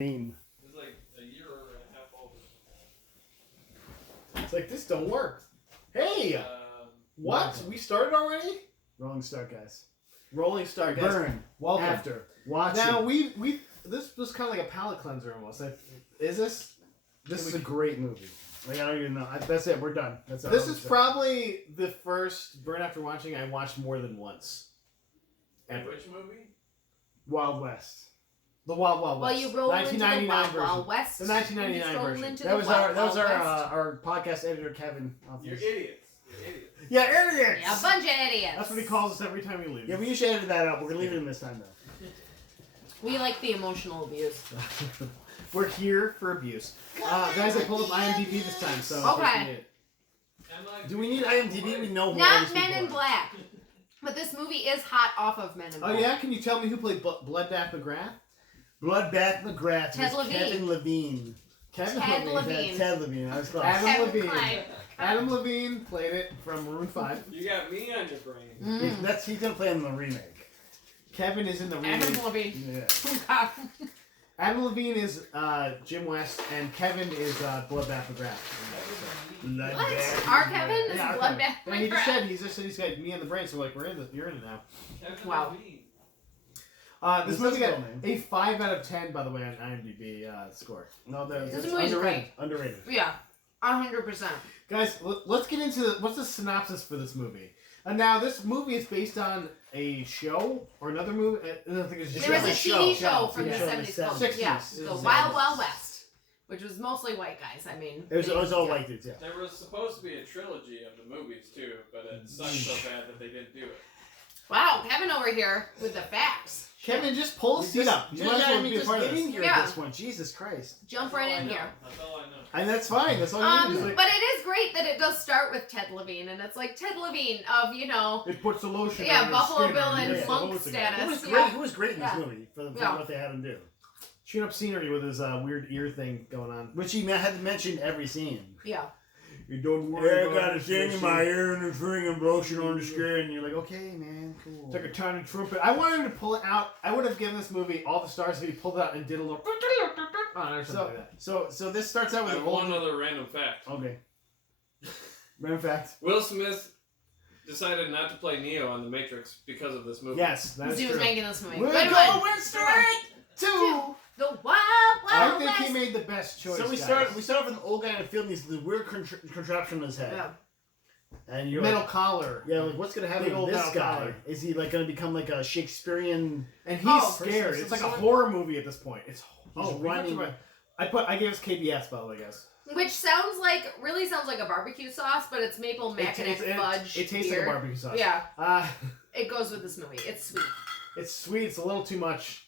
name. It's like a year and a half old. It's like, this don't work. Hey! What? Welcome. We started already? Rolling Start, guys. Rolling Star, guys. Burn. Welcome. After. Watch Now, it. this was kind of like a palate cleanser almost. Is this? This is a great movie. Like, I don't even know. That's it. We're done. That's all This I'm is saying. probably the first Burn After Watching I watched more than once. And Ever. which movie? Wild West. The Wild Wild Well, West. you roll into the 1999 Wild version. Wild West. The 1999 You stroll version. into That the was Wild our Wild West. our podcast editor Kevin. You're idiots. You're idiots. Yeah, idiots! Yeah, a bunch of idiots. That's what he calls us every time we leave. Yeah, we usually edit that out. We're gonna leave it in this time though. We like the emotional abuse. We're here for abuse. Guys, I pulled up IMDb this time, so... Okay. Do we need IMDb? We know who all Not these Men people in are. Black. But this movie is hot off of Men in Oh Black. yeah? Can you tell me who played Bloodbath McGrath? Bloodbath McGrath. Ted was Levine. Kevin Levine. Kevin Ted Levine. Levine. Ted Levine. I was close. Adam Kevin Levine. Kline. Adam Levine played it from Maroon 5. You got me on your brain. Mm. He's gonna play in the remake. Kevin is in the remake. Adam Levine. Yeah. Adam Levine is Jim West, and Kevin is Bloodbath McGrath. Bloodbath. Our Kevin is Yeah, our Bloodbath Kevin. And he just McGrath. said he's got me on the brain, so like you're in it now. Kevin Wow. Levine. This This movie is got cool, man. a 5 out of 10, by the way, on IMDb score. No, This that's movie's underrated. great. Underrated. Yeah, 100%. Guys, let's get into what's the synopsis for this movie. Now, this movie is based on a show or another movie. I don't think it's just There was a TV show. show from the Yeah. 70s called 60s. yeah, It the was Wild 70s. Wild West, which was mostly white guys. I mean, It was all yeah. white dudes, yeah. There was supposed to be a trilogy of the movies too, but it sucked so bad that they didn't do it. Wow, Kevin over here with the facts. Kevin, just pull a seat up. You might as well be a part of get in this. here Yeah. at this point. Jesus Christ. Jump That's all right I in know. here. That's all I know. And that's fine. That's all you need. It's like, But it is great that it does start with Ted Levine, and it's like Ted Levine of, you know, it puts the lotion yeah, on his Buffalo skin Bill and and makes the Monk lotion. status. He was great. Yeah. He was great in this Yeah. movie for Yeah. what they had him do. Shooting up scenery with his weird ear thing going on. Which he had to mention every scene. yeah. You don't Yeah, I got a thing in my ear and a friggin' lotion on the skin. And you're like, okay, man, cool. Took a tiny trumpet. I wanted him to pull it out. I would have given this movie all the stars if he pulled it out and did a little on it or something like that. So this starts out I with have an old. one other random fact. Okay. Matter fact. Will Smith decided not to play Neo on The Matrix because of this movie. Yes, that Because is he was true. making this movie. We're Good going one. straight to. The Wild I Wild think West. he made the best choice. So we guys. start off with an old guy in a field and he's the weird contraption on his head. Yeah. And you're metal like, collar. yeah, like what's gonna happen Big to old this metal guy? collar. Is he like gonna become like a Shakespearean? And he's Oh, scared. person- It's like a someone- horror movie at this point. It's He's we have to running. write- I gave us KBS by the way, guys. Which really sounds like a barbecue sauce, but it's maple mackinac fudge. It tastes beer. like a barbecue sauce. Yeah, it goes with this movie. It's sweet. It's sweet. It's a little too much.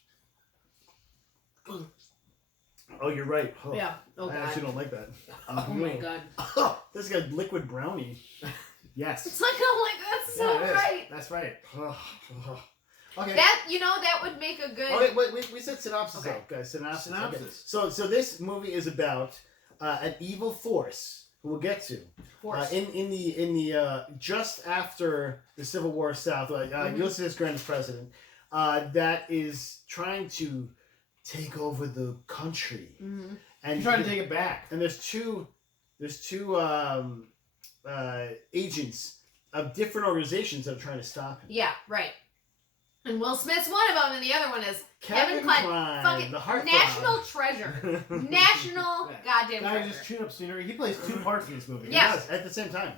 Oh, you're right. Oh, Yeah. Oh I god. actually don't like that. Oh my god. This got liquid brownie. Yes. It's like, oh my god, that's so Yeah, it is. right. That's right. Okay. That that would make a good. Oh, wait, we said synopsis Okay. though, guys. Synopsis. Synopsis. Okay. So this movie is about an evil force who we'll get to. Force. In the just after the Civil War South, Mhm. Ulysses Grant is president. That is trying to take over the country, Mhm. and He's trying to take it back. and there's two agents of different organizations that are trying to stop him. Yeah, right. And Will Smith's one of them, and the other one is Kevin Kline, fucking the heartthrob. national treasure, national Yeah. goddamn Guy treasure. just chewing up scenery. He plays two parts in this movie. He Yeah. does, at the same time.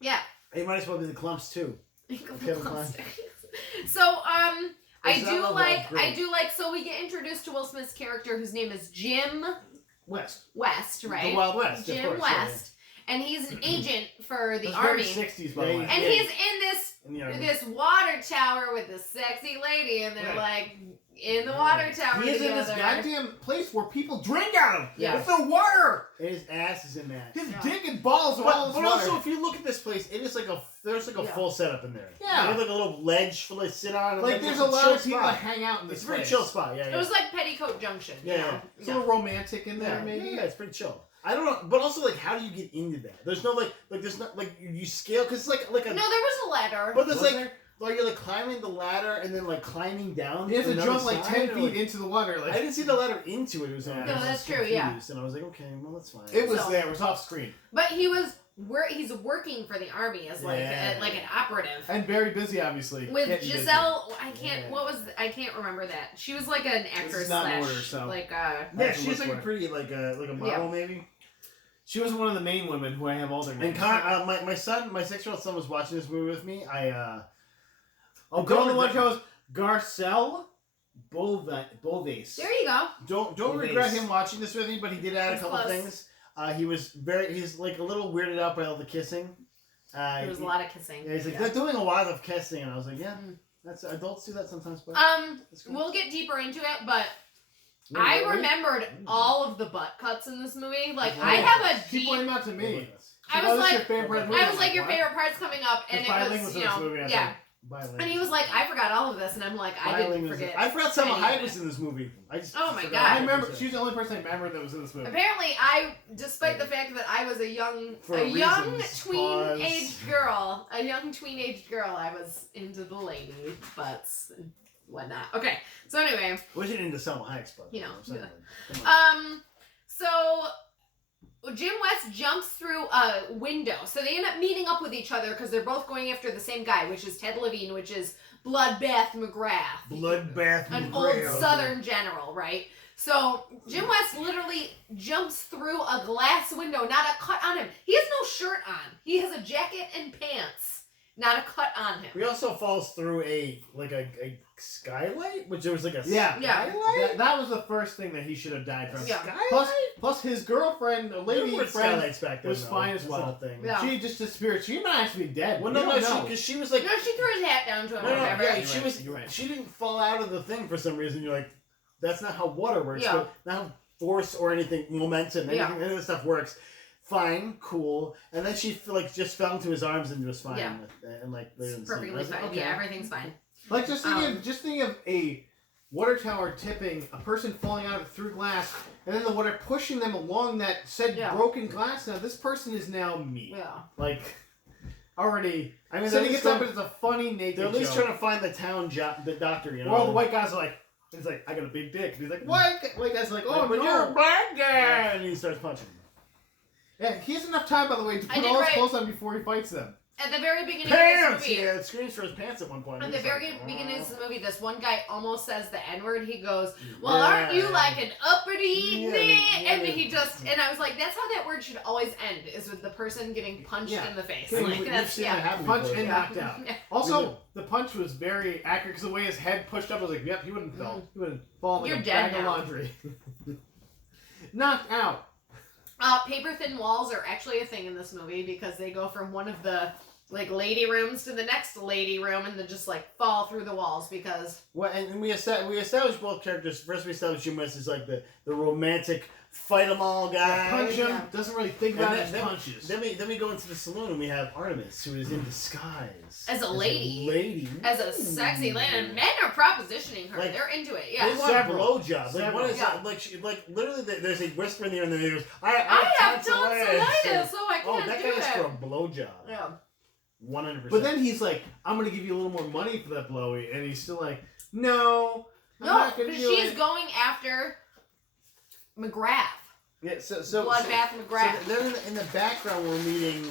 Yeah. He might as well be the clumps too. Kevin Kline. So I Is that do a like great- so we get introduced to Will Smith's character whose name is Jim West. West, right? The Wild West. of Jim course, yeah, West, and he's an agent for the That's army, very 60s, by the Yeah, way. and Yeah. he's in this yeah. In the army. this water tower with this sexy lady, and they're Right. like in the water tower He is together. in this goddamn place where people drink out of. Yeah. With no water. And his ass is in that. His Yeah. dick and balls are all But in this water. also, if you look at this place, it is like there's like a Yeah. full setup in there. Yeah. They have like a little ledge to sit on. and like, there's it's a lot chill of people spot. that hang out in this It's a very place. chill spot. Yeah, It yeah. was like Petticoat Junction. Yeah, you yeah. know? It's a little romantic in there, Yeah, maybe. yeah, it's pretty chill. I don't know, but also like, how do you get into that? There's no like there's not like you scale because it's like a No, there was a ladder. but there's Was like there? are you like climbing the ladder and then like climbing down? He has to another jump like side, 10 or, feet into the water. I Like didn't see the ladder into it. It was No, that's true, yeah. And I was like, okay, well that's fine. it was So- there. It was off screen But he's working for the army as like Yeah. like an operative. and very busy, obviously. With Getting busy. Giselle, I Yeah. can't remember that. She was like an actress is not in slash order, so- like Yeah, That's she's what like a we're- pretty like a model maybe. She was one of the main women who I have all their names. And my 6-year-old son was watching this movie with me. Oh, go on the one shows Garcelle Boves. There you go. Don't Base. regret him watching this with me, but he did add a That's couple close. things. He's like a little weirded out by all the kissing. There was a lot of kissing. Yeah, he's like Yeah. they're doing a lot of kissing, and I was like, yeah, Mm. that's adults do that sometimes. But that's cool. We'll get deeper into it, but Wait, I wait. remembered all of the butt cuts in this movie. Like Yeah. I have a She deep. pointed them out to me. I She was goes, "This is like- your favorite movie." I was like, your "What?" favorite part's coming up, and Because it Biling was in you this know movie, I yeah. think. And he was like, I forgot all of this, and I'm like, I didn't forget. I forgot Selma any of Hayek it. was in this movie. I just Oh my forgot God. I remember. 100%. She's the only person I remember that was in this movie. Apparently, despite the fact that I was a young For young reasons, tween-aged girl, I was into the lady butts and whatnot. Okay, so anyway, Wasn't into Selma Hayek's butt. You know, I'm saying, come on. so Jim West jumps through a window, so they end up meeting up with each other because they're both going after the same guy, which is Ted Levine, which is Bloodbath McGrath. Bloodbath. An McGrath. old Southern general, right? So Jim West literally jumps through a glass window, not a cut on him. He has no shirt on. He has a jacket and pants, not a cut on him. He also falls through a skylight, which there was like a Yeah. Yeah. skylight. That was the first thing that he should have died from. Yeah. Skylight. Plus his girlfriend, a There lady were friend, skylights back then. was though. fine as That's well. the whole thing. Yeah. she just disappeared. She might actually be dead. Well, We no, don't no, know. because she was like, No, she threw his hat down to him no, or no, whatever. yeah, You're she right, was. you're right. She didn't fall out of the thing for some reason. You're like, that's not how water works. Yeah. But not how force or anything, momentum, anything, Yeah. any of this stuff works. Fine, cool, and then she just fell into his arms and was fine. Yeah. And like later in It's the scene. I perfectly was like, fine. okay. Yeah, everything's fine. Like just thinking of a water tower tipping, a person falling out through glass, and then the water pushing them along that said Yeah. broken glass. Now this person is now me. Yeah. Like already. I mean, So they're he at gets up least and it's a funny naked they're at least joke. trying to find the town the doctor. You know, Where all the white guys are like, he's like, I got a big dick. And he's like, what? White guys are like, oh but no. you're a black guy, and he starts punching. Yeah, he has enough time, by the way, to I put did all his write- clothes on before he fights them. At the very beginning Pants! of this movie, Yeah, it screams for his pants at one point. at the He's very like, beginning of "Oh." this movie, this one guy almost says the N-word. He goes, well, Yeah. aren't you like an uppity Yeah, nit? yeah. And he just, and I was like, that's how that word should always end, is with the person getting punched Yeah. in the face. Yeah, Like, we've that's, seen yeah. that happen Punch before. and Yeah. knocked out. Yeah. Also, the punch was very accurate because the way his head pushed up, I was like, yep, he wouldn't fall. He would have fallen like You're a dead bag of now. laundry. Knocked out. Paper thin walls are actually a thing in this movie because they go from one of the like lady rooms to the next lady room and then just like fall through the walls because Well, and we established both characters. First, we established Jim West as like the romantic fight 'em all guy. Punch him. Yeah. Doesn't really think And about then- his then- punches. Then we go into the saloon and we have Artemis, who is in disguise As a lady. lady, as a sexy lady, and men are propositioning her. Like, They're into it. They Yeah. want Several. blowjobs. Like Several. one is Yeah. like literally there's a whisper in the air and then he goes, I have tonsillitis, so I Oh, can't that do guy's it. for a blowjob. Yeah. 100%. But then he's like, I'm going to give you a little more money for that blowy. And he's still like, no. I'm No, not gonna because do she's it. going after McGrath. yeah, so Bloodbath McGrath. So then in the background, we're meeting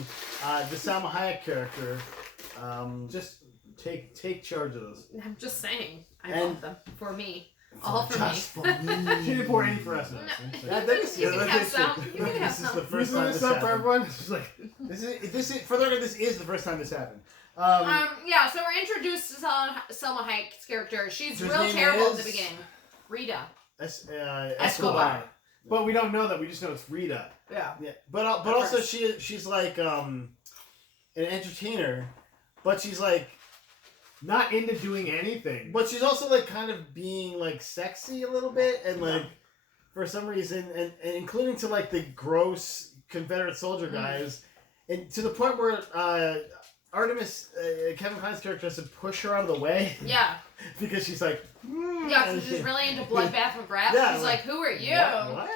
the Salma Hayek character. Just take charge of this. I'm just saying. I And- want them for me. All for just me. for me. She didn't pour any for us. No. That is, You can that have is some. true. You can have This is some. the first Isn't time this this up for happened. everyone? It's just like, This is for the record. This is the first time this happened. Yeah, so we're introduced to Selma Hayek's character. She's His real name terrible at is- the beginning. Rita. Escobar. Escobar. but we don't know that. We just know it's Rita. Yeah. Yeah, but also she's like an entertainer, but she's like. Not into doing anything. But she's also like kind of being like sexy a little bit, and like for some reason, and including to like the gross Confederate soldier guys, and to the point where Artemis, Kevin Kline's character, has to push her out of the way Yeah. because she's like, Yeah, because she's really into Bloodbath McGrath. Yeah, She's like, who are you? What?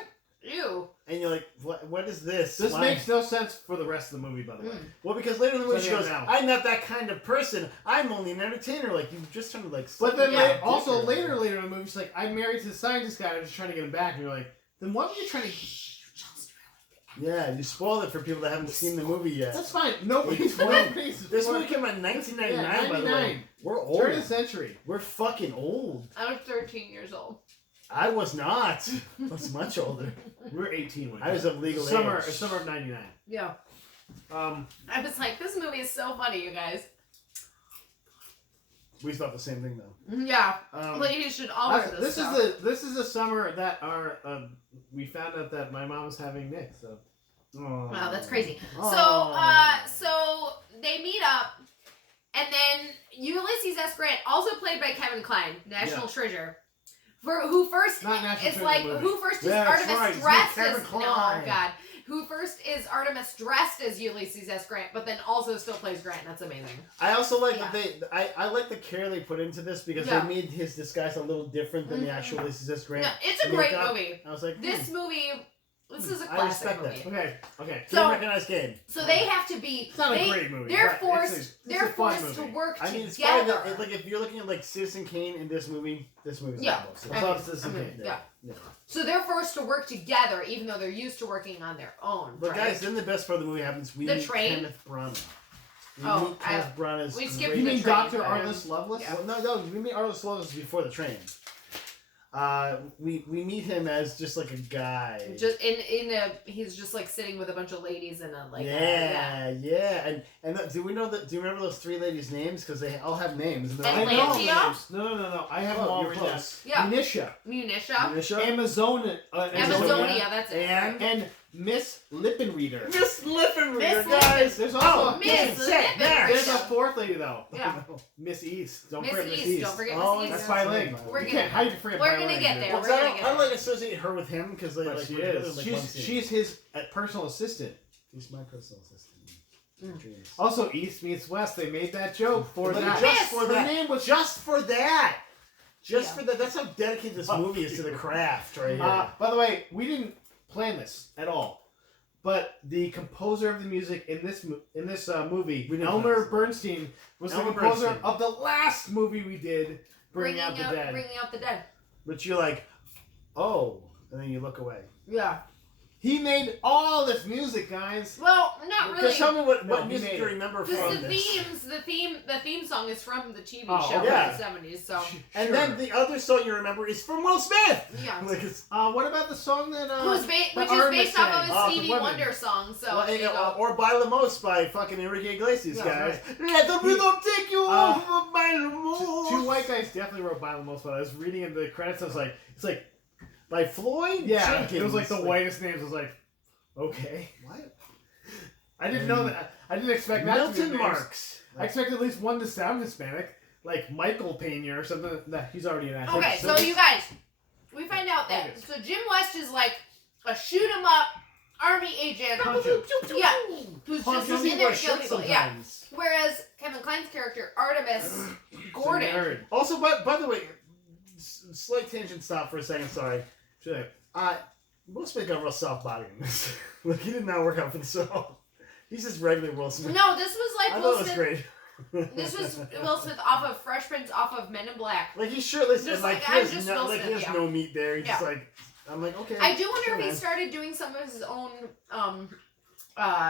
Ew. And you're like, what is this? This Why? makes no sense for the rest of the movie, by the way. Well, because later in the movie she So, goes, yeah, now. I'm not that kind of person. I'm only an entertainer. Like, you just trying to, like... But then Yeah. also later in the movie, she's like, I'm married to the scientist guy. I'm just trying to get him back. And you're like, then what were you trying to? Yeah, you spoiled it for people that haven't seen the movie yet. That's fine. Nobody's This movie came out in 1999, by the way. We're old. Turn of the century. We're fucking old. I was 13 years old. I was not. I was much older. We were 18 when I was of legal summer age. summer of '99. Yeah. I was like, this movie is so funny, you guys. We thought the same thing, though. Yeah. Um, Ladies should all wear this stuff. This is the summer that our we found out that my mom was having Nick. So. Wow, that's crazy. Oh. So they meet up, and then Ulysses S. Grant, also played by Kevin Kline, National Treasure, who first Not National is Treasure like movie. who first is That's Artemis right, it's dressed Kevin as no Kline. God, who first is Artemis dressed as Ulysses S. Grant, but then also still plays Grant. That's amazing. I also like Yeah. that I like the care they put into this because Yeah. they made his disguise a little different than the actual Ulysses S. Grant. No, it's a And they great got- movie. I was like, This movie, this is a I classic respect movie. that. Okay. So- recognized game. So they have to be. It's not they, a great movie. They're but forced. it's They're a fun forced to movie. work I mean, it's probably together. like if you're looking at like Citizen Kane in this movie's Yeah. not both. I So mean, it's Citizen I mean, Kane. yeah. Yeah. So they're forced to work together, even though they're used to working on their own. But right? guys, then the best part of the movie happens. We The meet train? Kenneth Branagh. We Oh, meet Kenneth Branagh's we skipped great- You the mean train, Dr. but- Arliss Lovelace? Yeah. Well, no, we meet Arliss Lovelace before the train. We meet him as just like a guy. Just he's just like sitting with a bunch of ladies in a like. yeah. And do we know that? Do you remember those three ladies' names? Because they all have names. And they're And all I know Atlantia? names. No. I have them Oh, all you were written down. close. Yeah. Munitia. Munitia. Misha? Amazonia. Amazonia, that's it. And Miss Lippenreader. Miss Lippenreader, Miss guys. There's Oh, also Miss Say, there. there's a Lippenreader. fourth lady though. Yeah. Miss East. Don't Miss forget Miss East, East. don't forget Oh, Miss That's East. bilingual. We're You gonna- can't hide from we're gonna bilingual, get dude. there. Well, We're 'cause gonna I get don't there. like associate her with him because But like she we're together in, is. like, one She's scene. she's his personal assistant. She's my personal assistant. Mm. Dreams. Also, East meets West. They made that joke for But that. just Miss! for Her that. name was Just for that. Just Yeah. for that. That's how dedicated this movie is to the craft, right here. By the way, we didn't plan this at all, but the composer of the music in this movie, We didn't Elmer plan this. Bernstein, was Elmer the composer Bernstein. of the last movie we did, Bringing Out the Dead. Bringing out the dead. But you're like, oh, and then you look away. Yeah. He made all this music, guys. Well, not really. Because tell me what No, he music made you it. remember Because from the this. the theme song is from the TV Oh, show yeah. in the 70s. So And then the other song you remember is from Will Smith. yeah. Like it's, What about the song that? Which is Artemis based off sang? of a Oh, Stevie the women. Wonder song. So well, there you go. or By Lamos by fucking Enrique Iglesias, Yeah, guys. Let the rhythm take you Uh, over by Lamos. Two white guys definitely wrote "By the Most," but I was reading in the credits. I was like, it's like, By Floyd yeah, Jenkins. it was like the whitest names. I was like, okay. What? I didn't know that. I didn't expect that to Milton be names. Marks. I expected at least one to sound Hispanic, like Michael Pena or something. Nah, he's already an actor. Okay, so you guys, we find out that Focus. so Jim West is like a shoot 'em up army agent. Punch him. Yeah, who's Punch just him in there or to kill shoot people. Yeah. sometimes. Whereas Kevin Kline's character Artemis He's a Gordon. nerd. Also, by the way, slight tangent stop for a second, sorry. She's like, Will Smith got real soft body in this. Like, he did not work out for the show. He's just regular Will Smith. No, this was I like thought Will it was Smith. great. This was Will Smith off of Fresh Prince, off of Men in Black. Like, he's shirtless Just and, like, like, he I'm has, just no, Will like, he Smith, has yeah. no meat there. He's Yeah. just like, I'm like, okay. I do wonder sure, if he man. started doing some of his own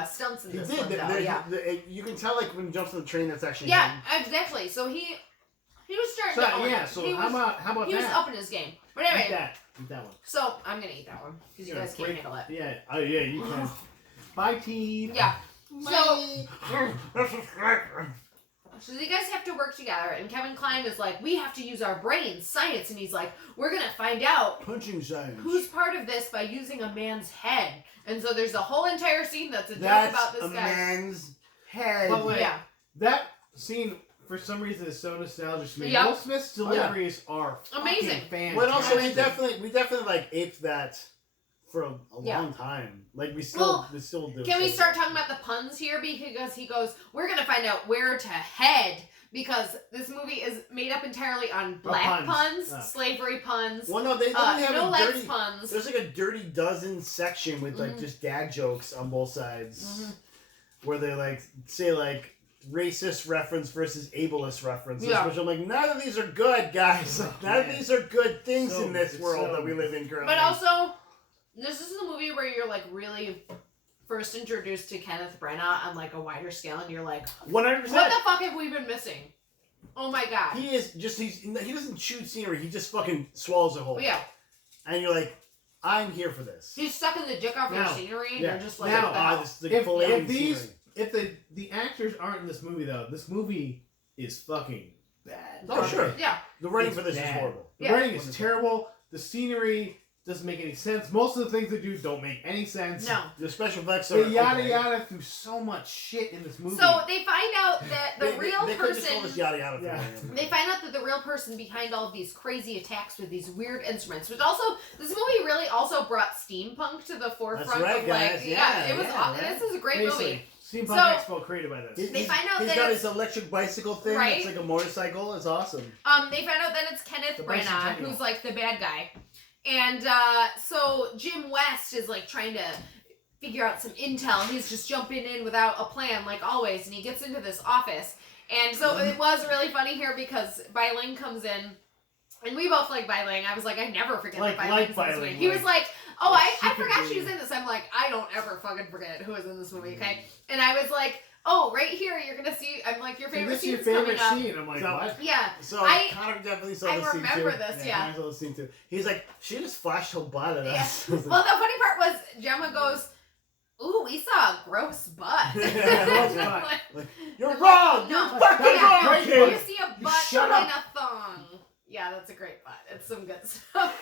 stunts in He this did. one, though. There- Yeah. You can tell, like, when he jumps on the train, that's actually Yeah, him. exactly. So he was starting so, to own yeah. it. So he how was, about he was that? up in his game. But Eat anyway, that. Eat that one. so I'm gonna eat that one because you Yeah, guys can't great. handle it. Yeah. Oh yeah, you can. Bye, teeth. Yeah. So This is great. So you guys have to work together, and Kevin Kline is like, we have to use our brains, science, and he's like, we're gonna find out Punching science. who's part of this by using a man's head. And so there's a whole entire scene that's a joke That's about this a guy. man's head. But wait, Yeah. that scene for some reason is so nostalgic to me. Yeah. Will Smith's deliveries are Amazing. fucking fantastic. But also, we definitely like aped that for a Yeah. long time. Like we Well, still do. Can we start talking about the puns here? Because he goes, we're going to find out where to head. Because this movie is made up entirely on black puns, slavery puns, Well, no, they have no a legs dirty. puns. There's like a dirty dozen section with like Mhm. just dad jokes on both sides, Mhm. where they like say like racist reference versus ableist references. Yeah. Which I'm like, none of these are good, guys. Like, none of man. these are good things So- in this it's world so- that we live in currently. But also, this is a movie where you're like really first introduced to Kenneth Branagh on like a wider scale, and you're like, 100%. what the fuck have we been missing? Oh my god. He is just he doesn't shoot scenery. He just fucking swallows a whole. Yeah, And you're like, I'm here for this. he's sucking the dick off your Now- scenery, and yeah. you're just like, Now, what the hell? this is the If filleting these scenery. if the actors aren't in this movie though, this movie is fucking bad. Oh, sure. Yeah, The writing It's for this is bad. horrible. The Yeah. writing is terrible. The scenery doesn't make any sense. Most of the things they do don't make any sense. no. The special effects are They yada okay. yada through so much shit in this movie. So they find out that the real they could just call this person. yada yada. Yeah. They find out that the real person behind all of these crazy attacks with these weird instruments, which also this movie really also brought steampunk to the forefront right, of like guys. yeah, Yeah, it was yeah, right. this is a great Basically, movie. Steampunk So- Expo created by this. They find out he's that got it's- his electric bicycle thing. Right. It's like a motorcycle. It's awesome. They find out that it's Kenneth The Branagh, bicentennial. who's like the bad guy. And so Jim West is like trying to figure out some intel. He's just jumping in without a plan, like always, and he gets into this office. And so it was really funny here because Bai Ling comes in, and we both like Bai Ling. I was like, I never forget Like- that Bai like Ling's Bai in this movie. Ling, He like- was like, oh, I she forgot could she was be- in this. I'm like, I don't ever fucking forget who is in this movie, okay? And I was like, oh, right here, you're gonna see. I'm like, your So favorite this is your scene's favorite coming up. scene. I'm like, So- what? Yeah. So I- Connor definitely saw I this scene too. remember this, yeah. Connor saw this scene too. He's like, she just flashed her butt at Yeah. us. Well, the funny part was Gemma goes, "Ooh, we saw a gross butt." Yeah, gross butt. Like, Like, you're wrong. No. You're fucking Yeah, wrong, great kid. you see a butt shut in up. a thong. Yeah, that's a great butt. It's some good stuff.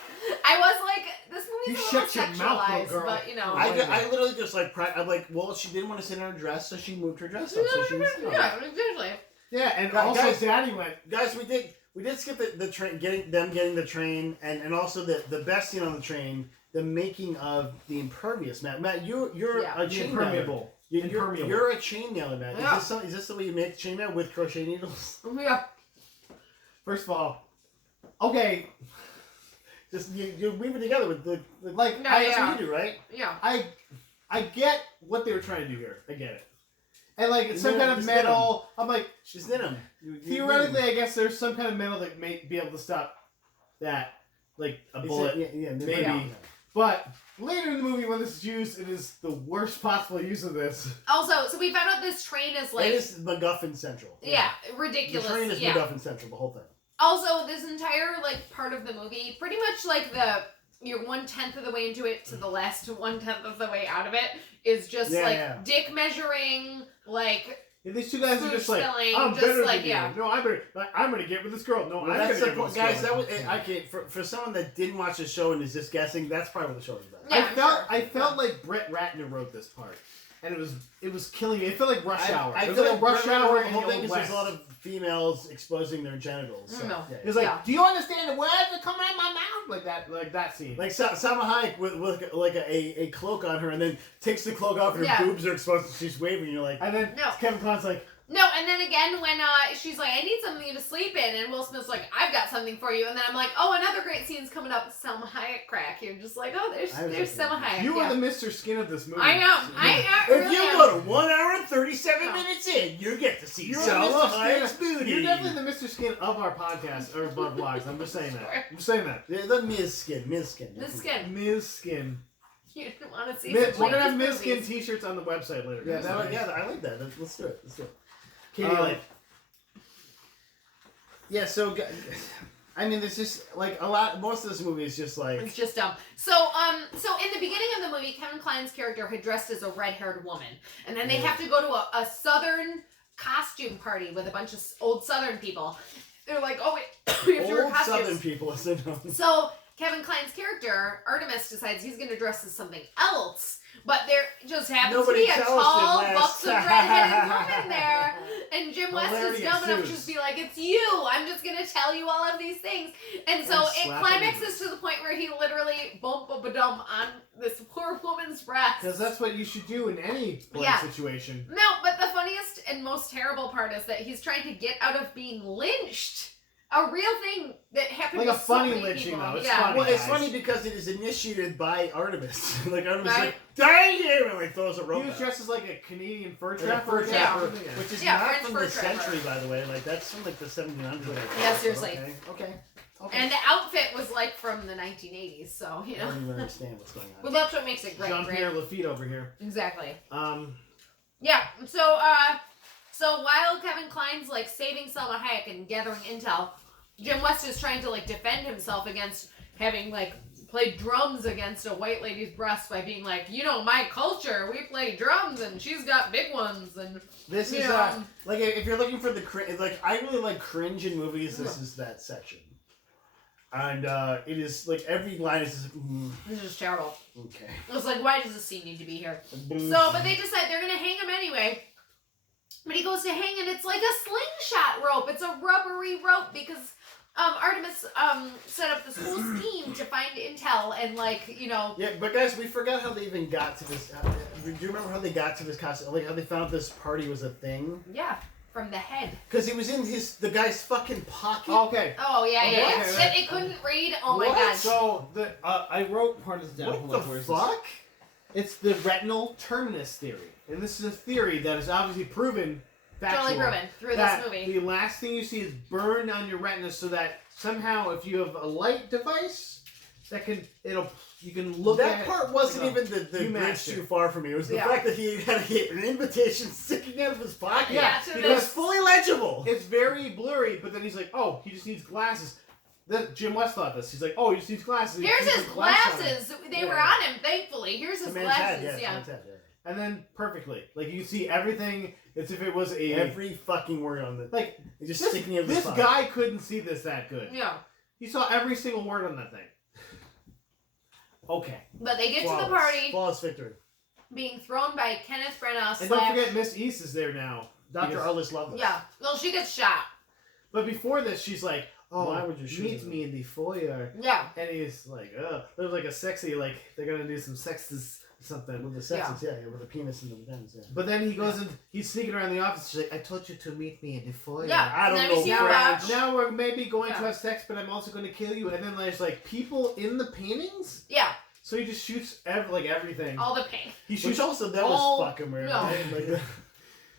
I was like, this movie's You a little shut your mouth, sexualized, little girl. but you know. I literally just like I'm like, well, she didn't want to sit in her dress, so she moved her dress up. So she was, you know. Yeah, exactly. Yeah, and Guys- also Daddy went. Guys, we did skip the train, getting the train, and also the best scene on the train, the making of the impervious. Matt, you're Yeah. a The chain impermeable. Impermeable. You're a chainmailer, Matt. Yeah. Is this the way you make chainmail with crochet needles? Yeah. First of all, okay, Just you weave it together with the like No, I, that's yeah. what you do, right? Yeah. I get what they were trying to do here. I get it. And like it's some No, kind of just metal. I'm like, She's in them. theoretically, I guess there's some kind of metal that may be able to stop that, like a bullet. Maybe. Maybe. But later in the movie, when this is used, it is the worst possible use of this. Also, so we found out this train is like, It is MacGuffin Central. yeah, The ridiculous. train is yeah. MacGuffin Central, the whole thing. Also, this entire like part of the movie, pretty much like you're 1/10 of the way into it to the last 1/10 of the way out of it is just Yeah, like yeah. dick measuring, like And these two guys are just like, Spilling, I'm just better like, than yeah. you. No, I'm gonna get with this girl. No, Well, I'm that's gonna the get with point, this guys. girl. That was okay for someone that didn't watch the show and is just guessing. That's probably what the show is about. Yeah, I'm sure. I felt like Brett Ratner wrote this part, and it was killing me. It felt like Rush Hour. I It was feel like Rush Brett Hour Ratner, the in whole the thing Old is West. there's a lot of females exposing their genitals. So, No. yeah. It was like, Yeah. do you understand the words that come out of my mouth? Like that scene. Like Salma Hayek with like a cloak on her, and then takes the cloak off, and her Yeah. boobs are exposed, and she's waving. And you're like, And then No. Kevin Kline's like, no, and then again when she's like, I need something to sleep in, and Will Smith's like, I've got something for you, and then I'm like, oh, another great scene's coming up, Selma Hayek crack. You're just like, oh, there's I was just Selma Hayek. you yeah. are the Mr. Skin of this movie. I know. I if really you am. go to 1 hour and 37 No. minutes in, you get to see You're Salma Mr. Hayek's Skin. booty. You're definitely the Mr. Skin of our podcast or of our vlogs. I'm just saying that. I'm just saying that. The Ms. Skin. This skin. Ms. Skin. You didn't want to see We're some gonna have ladies' Ms. Skin movies. t-shirts on the website later. Yeah, guys. I like that. Let's do it. Let's do it. Katie, like, yeah. So, I mean, there's just like a lot. Most of this movie is just like It's just dumb. So in the beginning of the movie, Kevin Kline's character had dressed as a red-haired woman, and then they Yeah. have to go to a Southern costume party with a bunch of old Southern people. They're like, oh wait, we have to wear old costumes. Southern people. Isn't it? So Kevin Kline's character, Artemis, decides he's going to dress as something else. But there just happens to be a tall, buxom, redheaded woman there. And Jim West is dumb enough to just be like, it's you. I'm just going to tell you all of these things. And so it climaxes to the point where he literally bump-a-ba-dum on this poor woman's breast. Because that's what you should do in any situation. No, but the funniest and most terrible part is that he's trying to get out of being lynched. A real thing that happened like to a funny so many lynching, people. though. It's yeah. funny. Well, it's guys. funny because it is initiated by Artemis. Like Artemis, is Right. like, dang you, and like throws a rope. He was out. dressed as like a Canadian fur Like a trapper. fur trapper, Yeah. which is Yeah, not French from fur the trapper. century, by the way. Like that's from like the 1700s. Yeah, seriously. Okay. And the outfit was like from the 1980s, so, you I know. don't even understand what's going on. Well, that's what makes it great, Jean-Pierre right? Lafitte over here. Exactly. Yeah. So while Kevin Kline's like saving Selma Hayek and gathering intel, Jim West is trying to like defend himself against having like played drums against a white lady's breast by being like, you know, my culture, we play drums and she's got big ones and This is like if you're looking for the like I really like cringe in movies. This is that section, and it is like every line is just, this is just terrible. okay. It's like, why does this scene need to be here? So, but they decide they're gonna hang him anyway. But he goes to hang and it's like a slingshot rope. It's a rubbery rope because Artemis set up this whole scheme to find intel and like, you know. Yeah, but guys, we forgot how they even got to this. Do you remember how they got to this costume? Like how they found this party was a thing? Yeah, from the head. Because it was in the guy's fucking pocket. Okay. Oh yeah, Okay, yeah. okay, It couldn't read. Oh my What? gosh. So I wrote part of this down. What Hold the on, where is this? fuck? It's the retinal terminus theory, and this is a theory that is obviously proven. Factual, Totally proven through that this movie. The last thing you see is burned on your retina, so that somehow, if you have a light device, you can look at That part wasn't like even the you bridge matched too it. far from me. It was the Yeah. fact that he had an invitation sticking out of his pocket. Yeah, to it this- was fully legible. It's very blurry, but then he's like, "Oh, he just needs glasses." Then Jim West thought this. He's like, "Oh, he just needs glasses." He Here's puts his the glass on him. glasses. They were Yeah. on him, thankfully. Here's his The man's head, glasses. yeah. Yeah. Man's head, yeah. And then perfectly, like you see everything. It's if it was a Every fucking word on the like it's just this, sticking out of his this pocket. guy couldn't see this that good. Yeah. He saw every single word on that thing. Okay. But they get to the Flawless. party Flawless victory. being thrown by Kenneth Branagh. And don't forget, Miss East is there now. Dr. Because- Arliss Lovelace. Yeah. Well, she gets shot. But before this, she's like, "Oh, Why would you shoot meet him?" me in the foyer." Yeah. And he's like, "Oh, there's like a sexy, like they're gonna do some sexist something." With the sexes, yeah, with the penis and the vagina, yeah. But then he goes and he's sneaking around the office. She's like, "I told you to meet me in the foyer." Yeah. I don't and then know we see her French. watch. Now we're maybe going Yeah. to have sex, but I'm also going to kill you. And then there's like people in the paintings, Yeah. so he just shoots everything. All the paint. He Which shoots also that all- was fucking weird. No. Right? Like,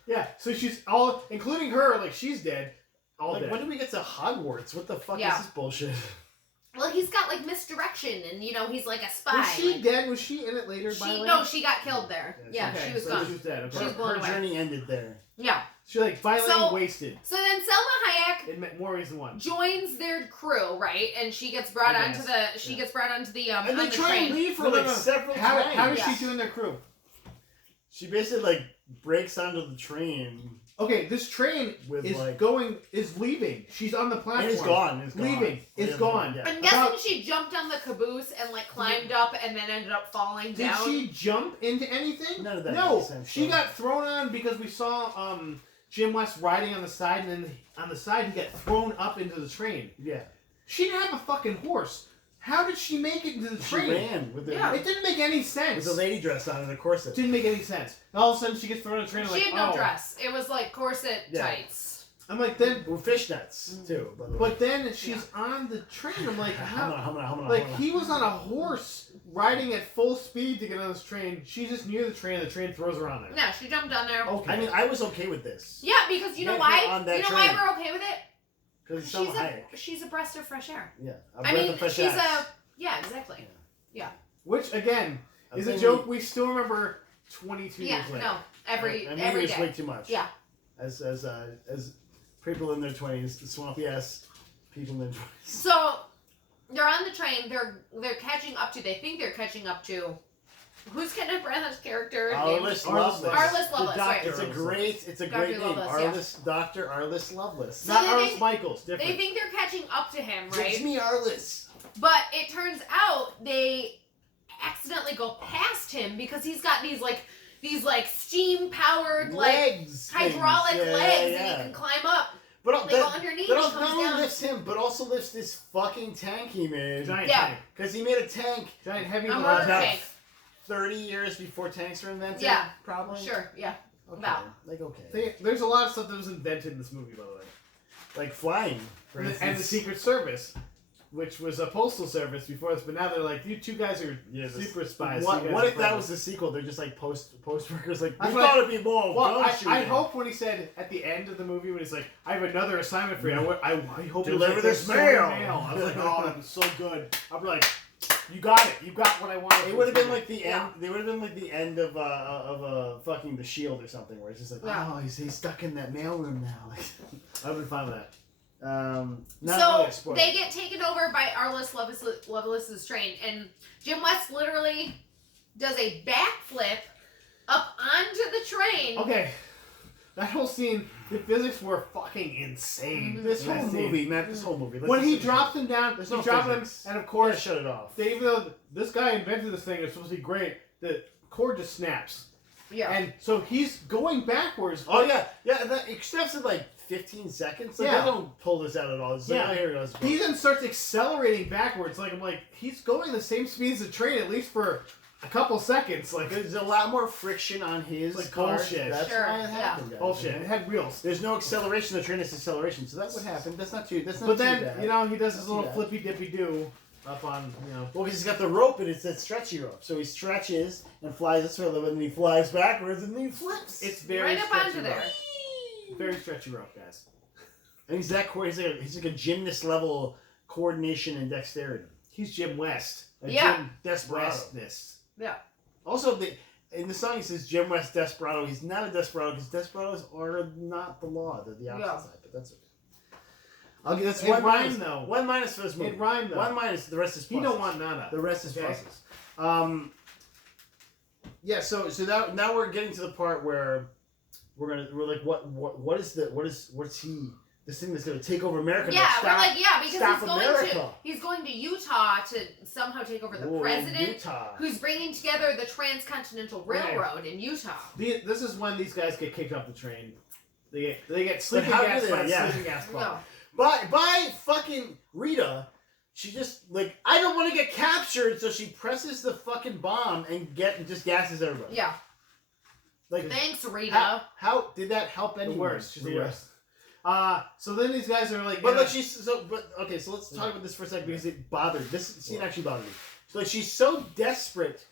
yeah, so she's all, including her, like she's dead, all like dead. when did we get to Hogwarts? What the fuck Yeah. is this bullshit? Well, he's got like misdirection, and you know he's like a spy. Was she like- dead? Was she in it later? by the way? No, she got killed there. Yeah, Yeah, Okay, she was so gone. She was dead. Okay. She's blown Her away. journey ended there. Yeah. She like violently So- wasted. So then Selma Hayek It meant more reason than one. joins their crew, right? And she gets brought I onto guess. the gets brought onto the And on they the try train. and leave for No, no, like no. several How times. does Yeah. she do in their crew? She basically like breaks onto the train Okay, this train with is like is leaving. She's on the platform. and it's gone. It's gone. Leaving. It's Yeah, gone. Yeah. I'm guessing About- she jumped on the caboose and like climbed up and then ended up falling Did down. she jump into anything? None of that No, makes sense, she though. got thrown on because we saw Jim West riding on the side, and then on the side he got thrown up into the train. Yeah. She didn't have a fucking horse. How did she make it into the She train? ran with the Yeah. It didn't make any with sense. the lady dress on and a corset. Didn't make any sense. And all of a sudden she gets thrown on a train. I'm She like, had no oh. dress. It was like corset Yeah. tights. I'm like, then, With fishnets too. By the way. but then she's on the train. I'm like, how? Hold on. Like he was on a horse riding at full speed to get on this train. She's just near the train. The train throws her on there. No, she jumped on there. Okay. I mean, I was okay with this Yeah, because you know Get why? her on that You know why train. we're okay with it? because it's She's Selma Hayek. she's a breath of fresh air. Yeah. I breath mean, of fresh she's ass. yeah, exactly. Which again I'm is a saying joke we still remember 22 Yeah, years later. no, every maybe every it's day. way too much. Yeah. As people in their 20s, the swampy ass people in their 20s. So they're on the train. They're catching up to. They think they're catching up to. Who's Kenneth Branagh's character? Arliss Arliss Lovelace. Arliss The Lovelace, right? doctor. It's a Dr. great name. Lovelace, yeah. Arliss, Dr. Arliss Lovelace. So Not they Arliss think- Michaels. They Different. think they're catching up to him, It's right? me, Arliss. But it turns out they accidentally go past him because he's got these steam powered legs, hydraulic things. legs and he can climb up. But They go underneath. that He not comes only down. lifts him, but also lifts this fucking tank he made. Giant Yeah. tank. Because he made a tank Giant heavy A load. murder about tank. 30 years before tanks were invented. Yeah. Probably. Sure, yeah. Okay. About. Like okay. There's a lot of stuff that was invented in this movie, by the way. Like flying. For And the instance. Secret Service, which was a postal service before this, but now they're like, you two guys are Yeah, this- super spies. What, so you guys what are if that friends." was the sequel? They're just like post workers. Like That's we what thought it'd be more. Well, gun I shooting. hope when he said at the end of the movie when he's like, "I have another assignment for you. I hope you Deliver this stolen mail." I was like, "Oh, that was so good." I'll be like, "You got it. You got what I wanted." It would have been like the Yeah. end. They would have been like the end of fucking The Shield or something, where it's just like, Yeah. oh, he's stuck in that mailroom now. I've been fine with that. Not So really a spoiler. they get taken over by Arliss Lovelace's train, and Jim West literally does a backflip up onto the train. Okay, that whole scene, the physics were fucking insane. This in that whole scene. movie, Matt. This whole movie. When he drops him down, There's he no drops him, physics. and of course, course, shut it off. even though this guy invented this thing, it's supposed to be great. The cord just snaps, Yeah. and so he's going backwards. Oh yeah, yeah. That it snaps in like 15 seconds. Like, Yeah. they don't pull this out at all. It's like, Yeah. oh, here it goes. He then starts accelerating backwards. Like I'm like, he's going the same speed as the train at least for a couple seconds. Like There's a lot more friction on his Like car. bullshit. That's Sure, why it yeah. happened. Guys. bullshit. It had wheels. There's no acceleration. The train has acceleration, so that's what happened. That's not too. That's not But too then bad. you know he does his Not little too bad. flippy dippy do up on Well, because he's got the rope and it's that stretchy rope. So he stretches and flies this way a little bit, and he flies backwards and then he flips. It's very Right up stretchy onto there. rope. Very stretchy rope, guys. and he's that he's like a gymnast level coordination and dexterity. He's Jim West. A Yeah. Jim Desperado. Westness. Also, in the song he says Jim West Desperado. He's not a desperado because desperados are not the law. They're the opposite Yeah. side. But that's okay. I'll give that's It one rhymed, minus. though. One minus for this movie. It rhymed though. One minus. The rest is pluses. He don't want nada. The rest is Okay. pluses. Yeah. So now we're getting to the part where we're like what's he this thing that's gonna take over America? Yeah, now? we're like, yeah, because stop America. he's going to Utah to somehow take over the Whoa, president, Utah. who's bringing together the Transcontinental Railroad in Utah. This is when these guys get kicked off the train. They get sleeping how do gas they? by a Yeah. sleeping gas bomb. No. By fucking Rita, she just like I don't want to get captured, so she presses the fucking bomb and just gasses everybody. Yeah. Like Thanks, Rita. how did that help The anyone? worst. She's the Rita? worst. So then these guys are like, But yeah, like so let's talk about this for a second because it bothered this scene actually bothered me. So like she's so desperate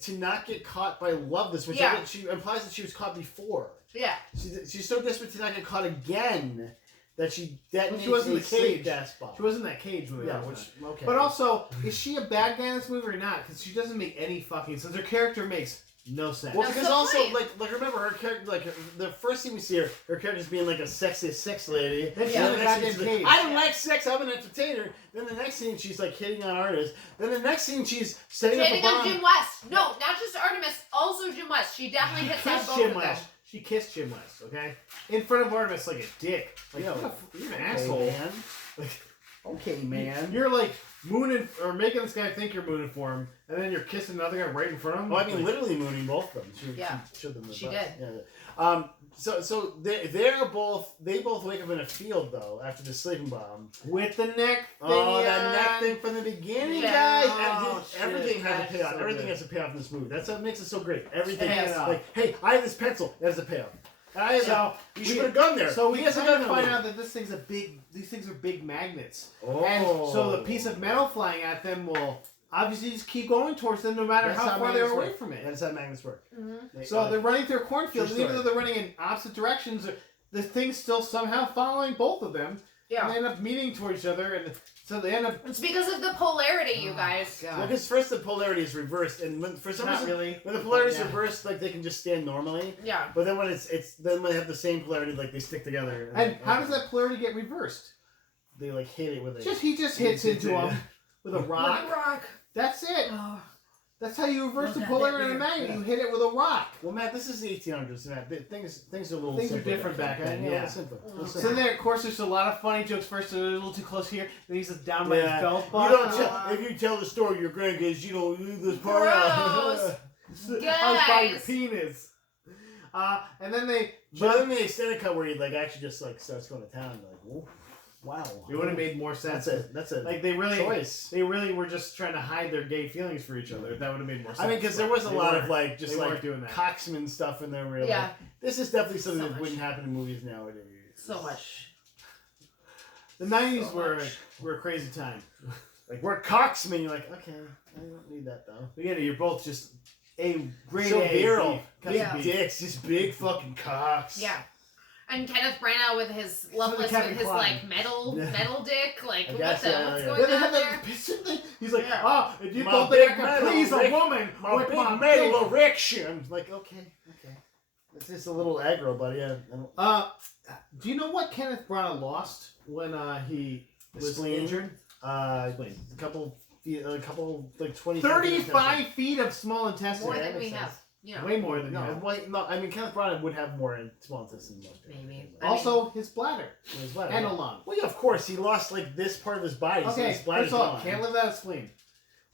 to not get caught by Loveless, which Yeah. she implies that she was caught before. Yeah. She's so desperate to not get caught again that she detonates She was in a the safe cage. gas bomb. she was in that cage when they Yeah, got which okay. But also, is she a bad guy in this movie or not? Because she doesn't make any fucking sense. Her character makes no sense. Well, That's because the also, point. like remember her character, like the first thing we see her character's being like a sexist sex lady. And she's Yeah. in a the next scene goddamn she's like, cage. I don't like sex. I'm an entertainer. Then the next scene she's like hitting on artists. Then the next scene she's setting Hitting up a on bomb. Jim West. No, not just Artemis, also Jim West. She definitely hits on kissed both Jim of them. West. She kissed Jim West, okay? In front of Artemis like a dick. Like, Yo, you're an Okay, asshole. man. Okay, man. You're like mooning, or making this guy think you're mooning for him, and then you're kissing another guy right in front of him. Oh, I mean, Like, literally mooning both of them. Yeah. She showed them the She butt. did. Yeah. So they both wake up in a field though after the sleeping bomb. with the neck thing. Oh, that on. neck thing from the beginning, Yeah. guys! Oh, Everything shit. has a That's payoff. so Everything good. has a payoff in this movie. That's what makes it so great. Everything It is is. like, hey, I have this pencil. That has a payoff. And I have So, you should put a gun there. So we He has a kind of gun find there. out that this thing's a big. These things are big magnets, Oh. and so the piece of metal flying at them will obviously just keep going towards them no matter That's how how far they're magnets away work. from it. That's how magnets work. Mm-hmm. So they're running through a cornfield, True and even though story. they're running in opposite directions, the thing's still somehow following both of them. Yeah. And they end up meeting towards each other, and so they end up. It's because of the polarity, you guys. Well, because first the polarity is reversed, and for some Not reason, really. when the polarity is Yeah. reversed, like they can just stand normally. Yeah. But then when it's then when they have the same polarity, like they stick together. And how does that polarity get reversed? They like hit it with a. He just hits into him with a rock. Rock. That's it. Oh. That's how you reverse the Okay. polar in a magnet. Yeah. You hit it with a rock. Well, Matt, this is the 1800s, Matt. Things are a little Things are simpler different back then, a yeah. little simpler. A little So simpler. then, of course, there's a lot of funny jokes. First, they're a little too close here. Then he's down by his Yeah. belt You buckle. don't tell, if you tell the story to your grandkids, you don't leave this part out. Gross. I was by your Guys. penis. And then they. But then the extended cut where he like actually just like starts going to town, you're like, whoa, wow. It would have made more sense. That's a Like they really, choice. they really were just trying to hide their gay feelings for each other. That would have made more sense. I mean, because there was a They lot weren't. of like just They like weren't doing that. Coxman stuff in there. Where Yeah. like, this is definitely something So that much. wouldn't happen in movies nowadays. So much. The 90s So were much. were a crazy time. Like we're Coxman, you're like, okay, I don't need that though. But yeah, you're both just a great So A virile. beef. Got Yeah. some dicks, just big fucking cocks. Yeah. And Kenneth Branagh with his loveless Kevin with his Kline. like metal dick, like I what guess, the yeah, what's yeah. going Then they on had there? that picture thing. He's like, Yeah. oh, if you My don't think I big can metal please a Rick- woman My with big my metal big... erection. Like, okay. It's just a little aggro, buddy. Yeah. Do you know what Kenneth Branagh lost when he was Spleen. injured? A couple like 20. 35 feet of small intestine. More Yeah, than that we makes have. sense. You know. Way more than No, you have. no. I mean, Kenneth Branagh would have more in small intestine than most people. Maybe. Also, his bladder His bladder. and a lung. Well, yeah, of course. He lost like this part of his body. so Okay, his bladder's first off, gone. can't live without a spleen.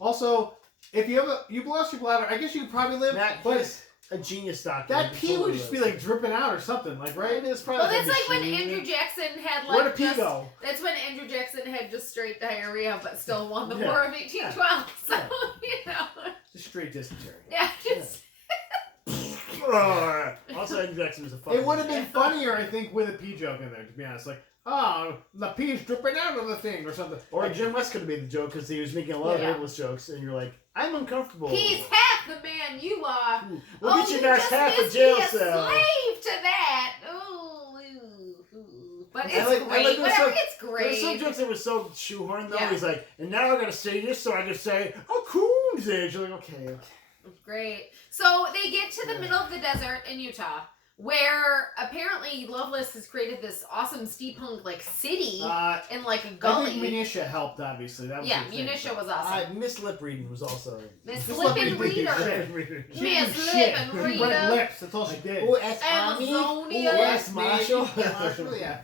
Also, if you lost your bladder, I guess you could probably live, Matt, but he's a genius doctor. that He pee would totally just be lives. like dripping out or something, like Right? right? It's probably Well, that's a like when machine. Andrew Jackson had Where like did pee just, go? that's when Andrew Jackson had just straight diarrhea, but still won the Yeah. War of 1812. So Yeah. you know, Just straight dysentery. yeah, just Also, Andrew Jackson was a fucking. It would have been funnier, I think, with a pee joke in there. To be honest, like, oh, the pee's dripping out of the thing or something. Or Like, Jim West could have made the joke because he was making a lot Yeah. of ableist jokes, and you're like, I'm uncomfortable. he's half the man you are. We'll oh, get you you guys just half a missed jail me a cell. slave to that. Ooh, ooh, ooh. But I it's like- I great. like those Whatever, so- it's There's great. some jokes that were so shoehorned though. Yeah. He's like, and now I gotta say this, so I just say, oh, coon's age. You're like, okay. Great. So they get to the Yeah. middle of the desert in Utah, where apparently Loveless has created this awesome steampunk like city in like a I gully. think Munitia helped, obviously. That was Yeah, the thing. Munitia was awesome. Miss Lip Reading was also. Miss Miss Lip Lip and Reader. Reader. She didn't Miss do Lip shit. and She read Rita. lips. That's all she did. Oh, that's Army. Amazonia. Oh, that's Yes, Marshall. Yeah, Marshall, yeah.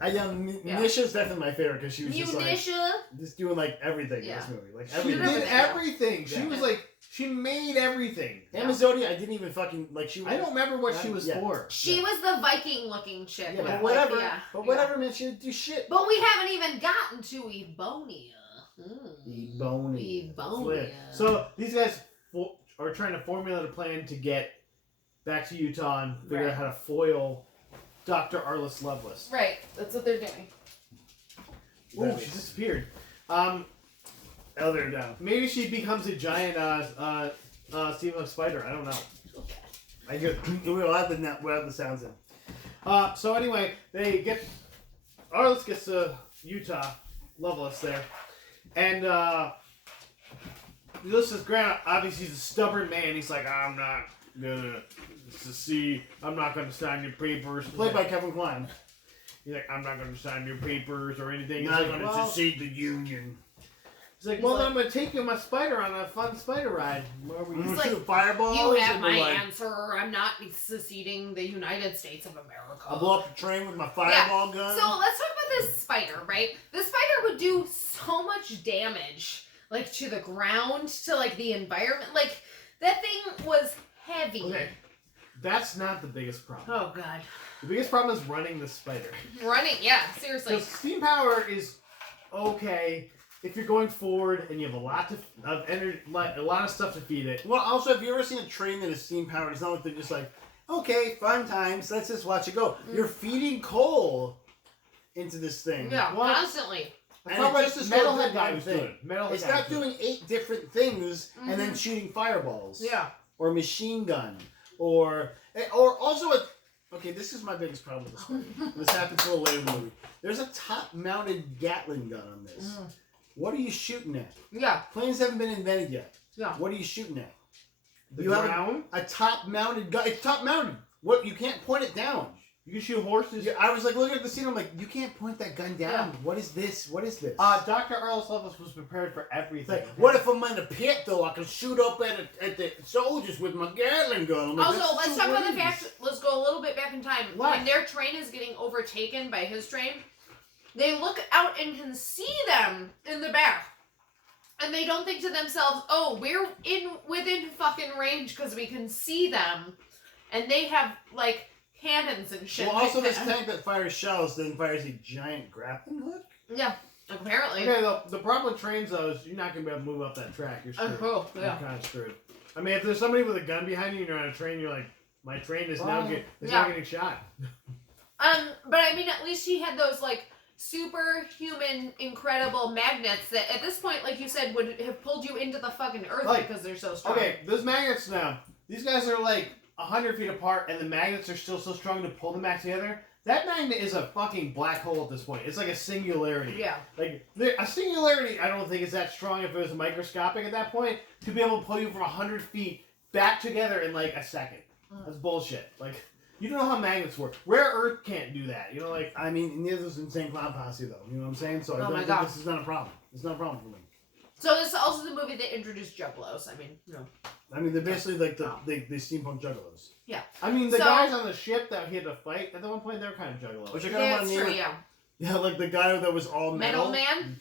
Munisha's definitely my favorite because she was just like Munitia. just doing like everything Yeah. in this movie, like She everything. did everything. everything. She Yeah. was like, she made everything. Amazonia, I didn't even fucking like. She. I don't remember what she was Yeah. for. She was the Viking looking chick. Yeah, with, but like, whatever. yeah, But yeah. whatever, man. She didn't do shit. But we haven't even gotten to Ebonia. Bony. Ebonia. So these guys are trying to formulate a plan to get back to Utah and figure Right. out how to foil Dr. Arliss Lovelace. Right, that's what they're doing. Ooh, she disappeared. Elevator down. Maybe she becomes a giant Steven spider. I don't know. I hear. We'll have the sounds in. So anyway, they get Arliss gets to Utah, Lovelace there, and Ulysses Grant. Obviously, he's a stubborn man. He's like, I'm not gonna I'm not gonna sign your papers. Played by Kevin Kline. He's like, I'm not gonna sign your papers or anything. He's Not like, going to well, secede the union. he's like, He's well, like- then I'm gonna take you my spider on a fun spider ride. Where we We're like, shoot fireballs. You have and my we're like, answer. I'm not seceding the United States of America. I'll blow up the train with my fireball gun. So let's talk about this spider, right? The spider would do so much damage, like to the ground, to like the environment. Like that thing was heavy. Okay, that's not the biggest problem. Oh god. The biggest problem is running the spider. Running, yeah, seriously. Because steam power is okay if you're going forward and you have a lot of energy, a lot of stuff to feed it. Well, also, have you ever seen a train that is steam powered? It's not like they're just like, okay, fun times, let's just watch it go. You're feeding coal into this thing. Yeah, What? constantly. I And felt it like just as good as Metalhead that guy one was thing. doing. Metalhead It's guy not was doing 8 different things and then Mhm. shooting fireballs. Yeah. Or machine gun. Or also a... Okay, this is my biggest problem with this movie. This happens a little later in the movie. There's a top-mounted Gatling gun on this. Mm. What What are you shooting at? Yeah. Planes haven't been invented yet. Yeah. What are you shooting at? The You have ground. a top-mounted gun. It's top-mounted. What? You can't point it down. You can shoot horses. Yeah, I was like looking at the scene. I'm like, you can't point that gun down. Yeah. What is this? What is this? Dr. Arliss Lovelace was prepared for It's everything. like, what if I'm in a pit though? I can shoot up at the soldiers with my Gatling gun. I'm like, Also, that's let's too talk about the lazy. fact. Let's go a little bit back in time. What? When their train is getting overtaken by his train, they look out and can see them in the back, and they don't think to themselves, "Oh, we're within fucking range because we can see them," and they have like cannons and shit. Well, also like this that. tank that fires shells then fires a giant grappling hook. Yeah, apparently. Okay, the problem with trains though is you're not gonna be able to move up that track. You're screwed. Oh, You're yeah. kind of screwed. I mean, if there's somebody with a gun behind you and you're on a train, you're like, my train is now Yeah. getting shot. But I mean, at least he had those like superhuman, incredible magnets that, at this point, like you said, would have pulled you into the fucking earth Like, because they're so strong. Okay, those magnets now. These guys are like 100 feet apart, and the magnets are still so strong to pull them back together. That magnet is a fucking black hole at this point. It's like a singularity. Yeah. Like a singularity, I don't think is that strong if it was microscopic at that point to be able to pull you from 100 feet back together in like a second. That's bullshit. Like you don't know how magnets work. Rare Earth can't do that. You know, like I mean, neither does Insane Clown Posse though. You know what I'm saying? So I Oh don't my think God. this is not a problem. It's not a problem for me. So this is also the movie that introduced Juggalos. I mean, you know. I mean, they're basically like the steampunk juggalos. I mean the So- guys on the ship that he had to fight at the one point they were kind of juggalos. Which I kind of want That's to name true, it. yeah. Yeah, like the guy that was all Metal metal. Man?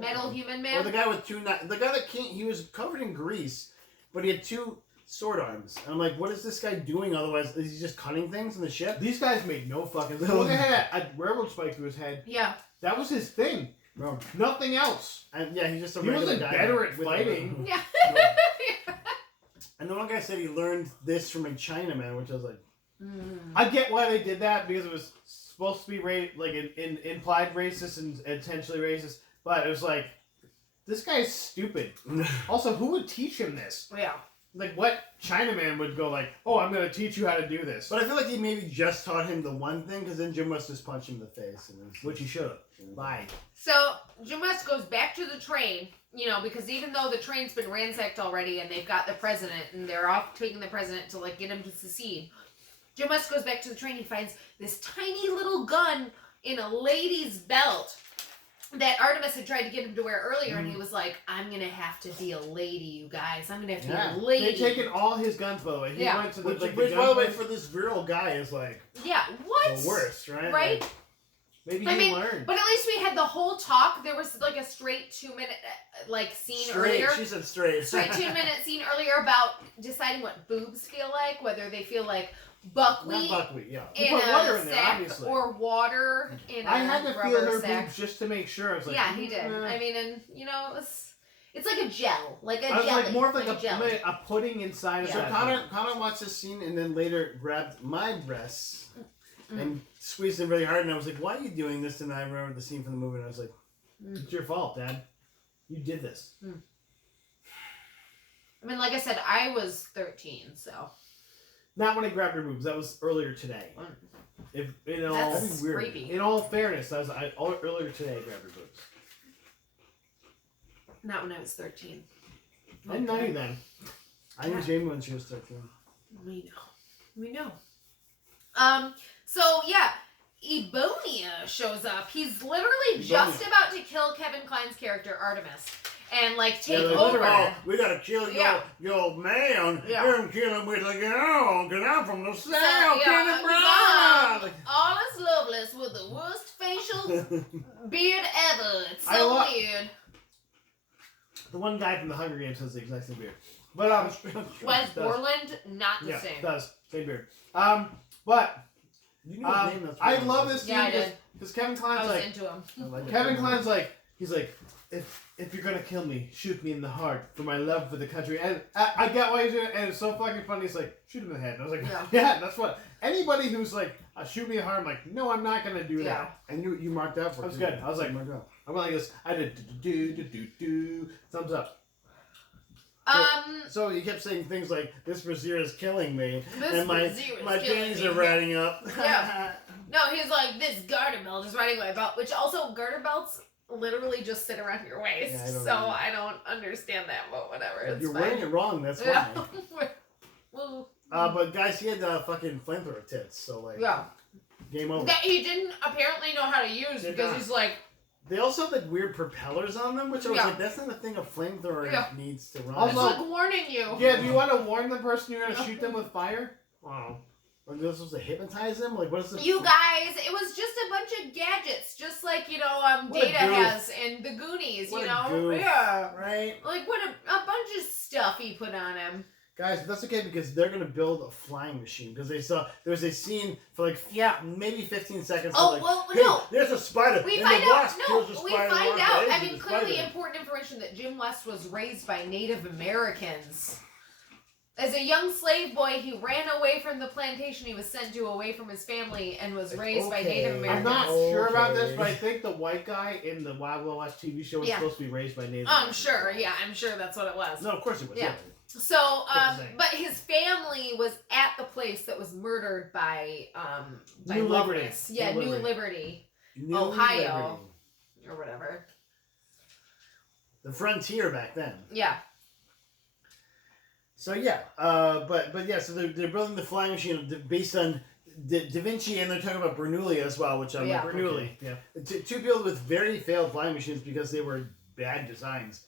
Metal Human Or Man? the guy with the guy that can't. He was covered in grease, but he had two sword arms. And I'm like, what is this guy doing? Otherwise, is he just cutting things in the ship? These guys made no fucking sense. Look at a railroad spike through his head. Yeah. That was his thing. Bro, Nothing else. and yeah, he's just a He regular wasn't guy better at with a- fighting. Yeah. And the one guy said he learned this from a Chinaman, which I was like, I get why they did that because it was supposed to be like in implied racist and intentionally racist, but it was like this guy's stupid. Also, who would teach him this? Yeah. Like, what Chinaman would go like, "Oh, I'm gonna teach you how to do this," but I feel like he maybe just taught him the one thing, because then Jim West just punched him in the face, and it was, which he should have. Lied. So Jim West goes back to the train, you know, because even though the train's been ransacked already and they've got the president and they're off taking the president to like get him to secede, Jim West goes back to the train. He finds this tiny little gun in a lady's belt that Artemis had tried to get him to wear earlier, and he was like, "I'm gonna have to be a lady, you guys. I'm gonna have to Yeah. be a lady." They taken all his guns, by the way. He Yeah. went to the which, like, which the by the way, gun for this virile guy is like Yeah. What? the worst, right? Right? Like, Maybe I he mean, learned. But at least we had the whole talk. There was like a straight 2-minute like scene straight. earlier. She said straight. Straight 2-minute scene earlier about deciding what boobs feel like, whether they feel like Not buckwheat buckwheat, yeah. You in put water a in there, sack obviously. or water in a I had to feel rubber her sack. boobs just to make sure. I was like, Yeah, he did. eh. I mean, and you know, it's like a gel, like a I was jelly, like more of like jelly. a pudding inside of So that. Connor watched this scene and then later grabbed my breasts and squeezed them really hard, and I was like, "Why are you doing this?" And I remember the scene from the movie, and I was like, It's your fault, Dad. You did this. I mean, like I said, I was 13, so Not when I grabbed her boobs. That was earlier today. If in all that's weird. creepy. in all fairness, that was earlier today. I grabbed her boobs. Not when I was 13. I didn't know you then. I knew Jamie when she was 13. We know. So yeah, Ebonia shows up. He's literally just about to kill Kevin Kline's character Artemis, and like take like, over. "Oh, we gotta kill Yeah. your man. Yeah. You're gonna kill him with a gun, because I'm from the So, South. yeah, Kenny 'cause Brown." Honest Lovelace with the worst facial beard ever. It's I so lo- weird. The one guy from the Hunger Games has the exact same beard. But Wes does. Borland, not the yeah, same. does same beard. But You knew his name, that's I why. love this scene Yeah, I did. because Kevin I Kline's was like into him. I like Kevin it. Kline's like he's like if you're gonna kill me, shoot me in the heart for my love for the country. And I get why he's doing it, and it's so fucking funny. He's like shoot him in the head. And I was like Yeah. yeah, that's what anybody who's like shoot me in the heart. I'm like no, I'm not gonna do Yeah. that. And you marked out for That it. was too. good. I was like, You marked out. I went like this. I did do thumbs up. So you kept saying things like, "This brazier is killing me," This and my brazier is my killing panties me. are riding up. Yeah. No, he's like, this garter belt is riding my belt, which also garter belts literally just sit around your waist. Yeah, I don't so know. I don't understand that, but whatever. It's You're fine. wearing it wrong. That's why. Yeah. Well, But guys, he had fucking flamethrower tits. So like, yeah. game over. That he didn't apparently know how to use Did because not. he's like, They also have like weird propellers on them, which I was Yeah. like, that's not a thing a flamethrower Yeah. needs to run. it's Also- like warning you. Yeah, do you want to warn the person you're gonna shoot them with fire? Wow. Are they supposed to hypnotize them? Like, what is the? You guys, it was just a bunch of gadgets, just like What a Data goof. has in the Goonies. What you a know, goof. yeah, Right, like what a bunch of stuff he put on him. guys, but that's okay because they're gonna build a flying machine because they saw there was a scene for like Yeah. maybe 15 seconds. Oh like, well, hey, no. there's a spider. We and find the out. wasp No, kills the we spider find along the out. edge I of mean, the clearly spider. important information that Jim West was raised by Native Americans. As a young slave boy, he ran away from the plantation he was sent to, away from his family, and was raised by Native Okay. I'm Americans. not sure about this, Okay. but I think the white guy in the Wild Wild West TV show was Yeah. supposed to be raised by Native I'm Americans. sure. Yeah, I'm sure that's what it was. No, of course it was. Yeah. Yeah. So, thing. but his family was at the place that was murdered by New Liberty. Lovelace. Yeah, New New Liberty. Liberty New Ohio. Liberty. or whatever. The frontier back then. Yeah. So yeah, but yeah, so they're building the flying machine based on Da Vinci, and they're talking about Bernoulli as well, which I'm Yeah. like, Bernoulli, okay. yeah. Two people with very failed flying machines because they were bad designs.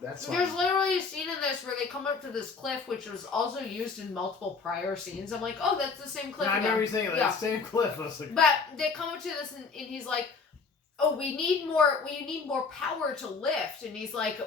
That's fine. There's literally a scene in this where they come up to this cliff, which was also used in multiple prior scenes. I'm like, oh, that's the same cliff. No, I again. remember you saying that Yeah. same cliff. I was like, But they come up to this, and he's like, "Oh, we need more power to lift." And he's like,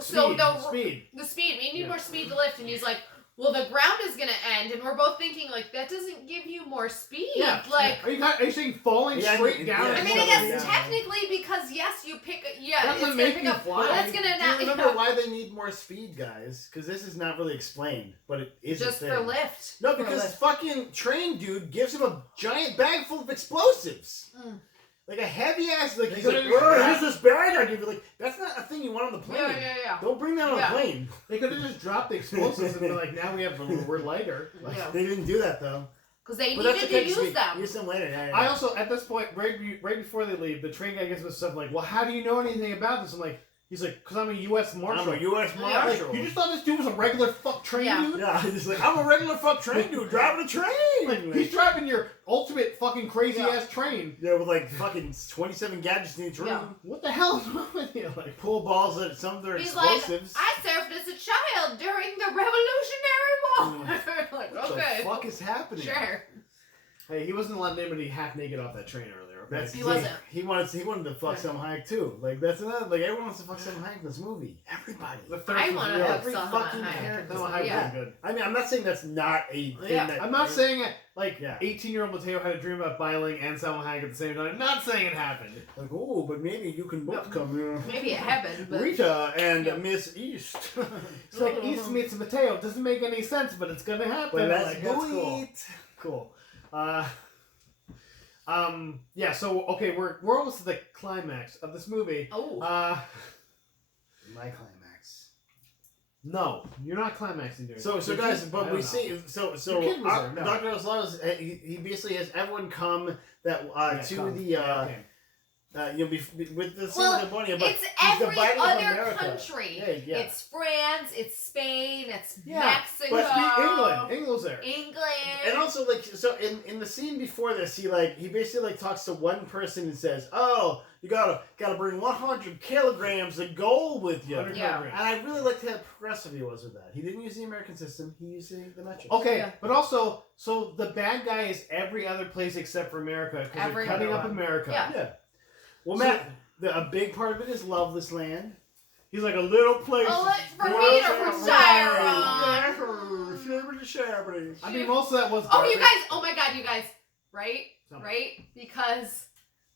"So speed. the speed, we need Yeah. more speed to lift." And he's like, "Well, the ground is gonna end." And we're both thinking like, that doesn't give you more speed. Yeah. Like, Are you saying falling Yeah, I straight mean, down? yeah, I mean, I Yeah. guess Yeah. technically because yes, you pick. Yeah, Doesn't it's gonna make pick you up. fly. That's gonna Do not. you remember why they need more speed, guys? Because this is not really explained, but it is Just a for thing. lift. No, For because lift. fucking train dude gives him a giant bag full of explosives. Mm. Like a heavy ass, like They he's like, could've just- here's this bag I give you. Like, that's not a thing you want on the plane. Yeah. Don't bring that on Yeah. a plane. They could have just dropped the explosives and been like, now we're lighter. Like, Yeah. They didn't do that though. Because they But that's needed okay. to just use them. Use them later. Yeah, yeah. I also, at this point, right before they leave, the train guy gets with stuff like, well, how do you know anything about this? I'm like, he's like, because I'm a U.S. Marshal. I'm a U.S. Yeah. Like, Marshal. you just thought this dude was a regular fuck train Yeah. dude? Yeah, he's like, I'm a regular fuck train dude driving a train. Like, he's driving your ultimate fucking crazy Yeah. ass train. yeah, with like fucking 27 gadgets in each room. Yeah. What the hell is wrong with you? Like, Pool balls that some of their He's like, explosives. I served as a child during the Revolutionary War. Like, what okay, the fuck is happening? sure. hey, he wasn't letting anybody half naked off that train earlier. Okay? That's He wasn't. He wanted to fuck Selma Hayek too. Like that's another. Like everyone wants to fuck Selma Hayek in this movie. Everybody. The third I was want to real. fuck Every Selma fucking Hayek. character. Selma Hayek Yeah. was good. I mean, I'm not saying that's not a thing. Yeah. That, I'm not saying it like Yeah. 18-year-old Mateo had a dream about Biling and Selma Hayek at the same time. I'm not saying it happened. like, oh, but maybe you can both come. You know. Maybe it happened, but Rita and Yeah. Miss East. It's like East meets Mateo. It doesn't make any sense, but it's gonna happen. But let's Like, do that's cool. it. Cool. Yeah. So okay, we're almost to the climax of this movie. oh, My climax. No, you're not climaxing during. So it. guys, I but don't we know. see. So Your kid was there, no. Dr. Osla's, he basically has everyone come that Yeah, to come. the Yeah, okay. with the Well, ceremony, but it's he's every dividing up other America. country. Yeah, yeah. It's France, it's Spain, it's Yeah, Mexico, But England's there. England. And also, like, so in the scene before this, he basically talks to one person and says, "Oh, you gotta bring 100 kilograms of gold with you." 100 Yeah. kilograms. And I really liked how progressive he was with that. He didn't use the American system; he used the metric. Okay, Yeah. but also, so the bad guy is every other place except for America because they're Every cutting other up one. America. Yeah. Yeah. Well, So- Matt, a big part of it is Loveless Land. He's like a little place. Oh, it's for me to retire on. I mean, most of that was. Oh, you garbage. guys! Oh my God, you guys! Right, Tell me. right? Because,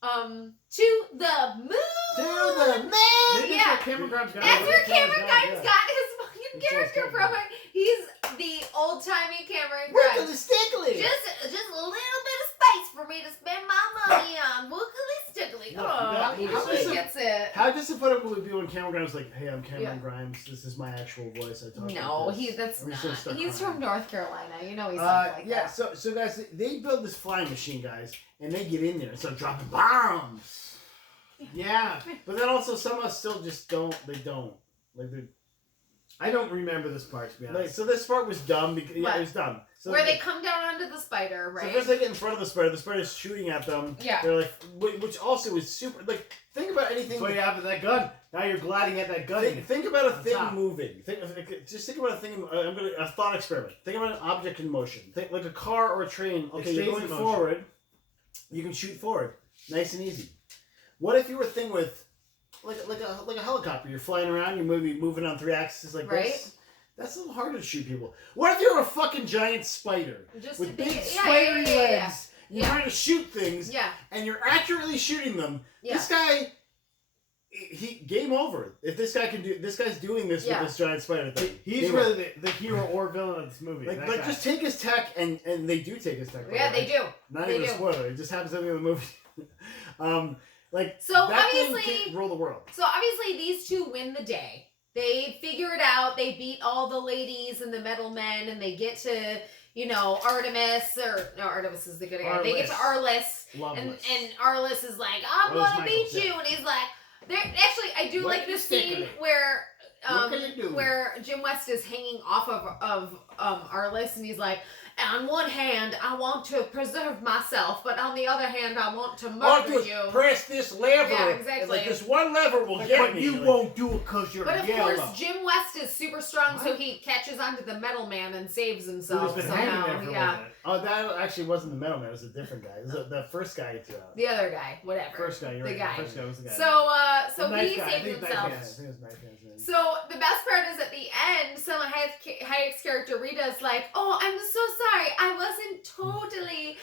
to the moon. To the Maybe man. that's Yeah. where Cameron Grimes got That's it. where Cameron Grimes, Grimes yeah. got his fucking That's what character it's from. called. He's the old timey Cameron Wiggly Grimes. stickly. Just a little bit of space for me to spend my money on. Wookily stickly. Look, Oh, you got- he gets it. How disappointed would we be when Cameron Grimes was like, "Hey, I'm Cameron Yeah. Grimes. This is my actual voice. I talk No, like this." that's And we should not. start He's crying. from North Carolina. You know he's not like Yeah. that. So guys, they build this flying machine, guys, and they get in there and start dropping bombs. Yeah. But then also some of us still just don't. They don't. Like they're. I don't remember this part, to be Like, honest. so this part was dumb because What? it was dumb. So Where they come down onto the spider, So right? first they get in front of the spider's shooting at them. Yeah. They're like, which also is super. Like, think about anything. That's why you have that gun. Now you're gliding at that gun. Think about a On thing top. moving. Just think about a thing. A thought experiment. Think about an object in motion. Think like a car or a train. Okay, It you're stays going in motion. forward. You can shoot forward, nice and easy. What if you were a thing with, like a helicopter? You're flying around. You're moving on 3 axes like Right. this. That's a little harder to shoot people. What if you're a fucking giant spider Just with to big think- spidery yeah. legs? You're Yeah. trying to shoot things, Yeah. and you're accurately shooting them. Yeah. This guy, he game over. If this guy can do, this guy's doing this Yeah. with this giant spider thing. He's Game really the hero or villain of this movie. over. that like guy. just take his tech, and they do take his tech. by Yeah, the they way. do. Not They even do. a spoiler. It just happens in the movie. Like So that thing obviously, can't rule the world. so obviously these two win the day. They figure it out. They beat all the ladies and the metal men, and they get to, you know, Artemis, or no, Artemis is the good guy. They get to Arliss, and Loveless. Arliss is like, I'm What was gonna Michael beat say? you, and he's like, there. Actually, I do What like can you this stick scene with it? where. What can you do? Where Jim West is hanging off of Arliss, and he's like, on one hand, I want to preserve myself, but on the other hand, I want to All I do murder is you. press this lever. Yeah, exactly. Like this one lever will get But me. you Like, won't do it because you're But of yellow. course, Jim West is super strong, so What? he catches onto the metal man and saves Who's himself been somehow. hanging there for a Yeah, minute. Oh, that actually wasn't the metal man. It was a different guy. It was the first guy you threw out. the other guy, whatever. First guy, you're The right. guy. The first guy was the guy. So The nice he guy. I saved think nice himself. Yeah, I think it was Knife Man's name. So the best part is at the end, Selma Hayek's character Rita's like, "Oh, I'm so sorry, I wasn't totally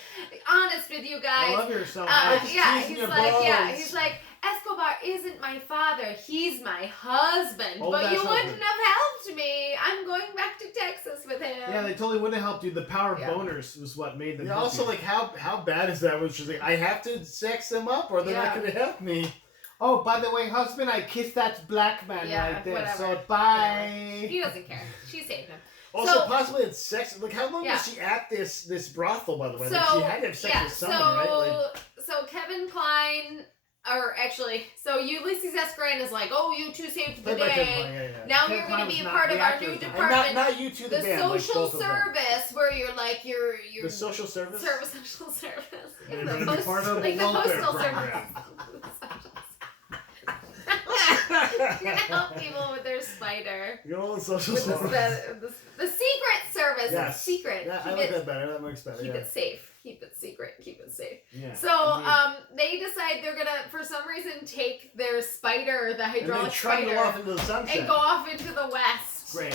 honest with you I guys." love yourself. just Yeah, teasing he's your like, balls. he's like, Escobar isn't my father, he's my husband. Oh, but that's you wouldn't husband. have helped me. I'm going back to Texas with him. Yeah, they totally wouldn't have helped you. The power of Yeah. boners was what made them. Yeah, help also, you. like, how bad is that when she's like, I have to sex them up or they're not Yeah. going to help me. Oh, by the way, husband, I kissed that black man Yeah, right there. whatever. So bye. He doesn't care. She saved him. Also, So- possibly it's sex. Like, how long Yeah. was she at this brothel, by the way? So Like, she had to have sex yeah, with someone, right? Like, so Kevin Kline, or actually, so Ulysses S. Grant is like, "Oh, you two saved the played by Kevin day. Kline, yeah. Now Kevin you're going to Kline's be a not part the of our actor, new is he? And department, not you two, the band. like, social both of them. service, where you're like you're The social service? social service, They're the gonna be part of like a the welfare postal program. service. You're gonna help people with their spider. Your own social With service. the secret service. Yes. It's secret. Yeah, I Keep like it that better. That makes better. keep Yeah. it safe. Keep it secret. Keep it safe. Yeah. So, they decide they're gonna, for some reason, take their spider, the And then hydraulic trundle spider, off into the sunset. and go off into the west.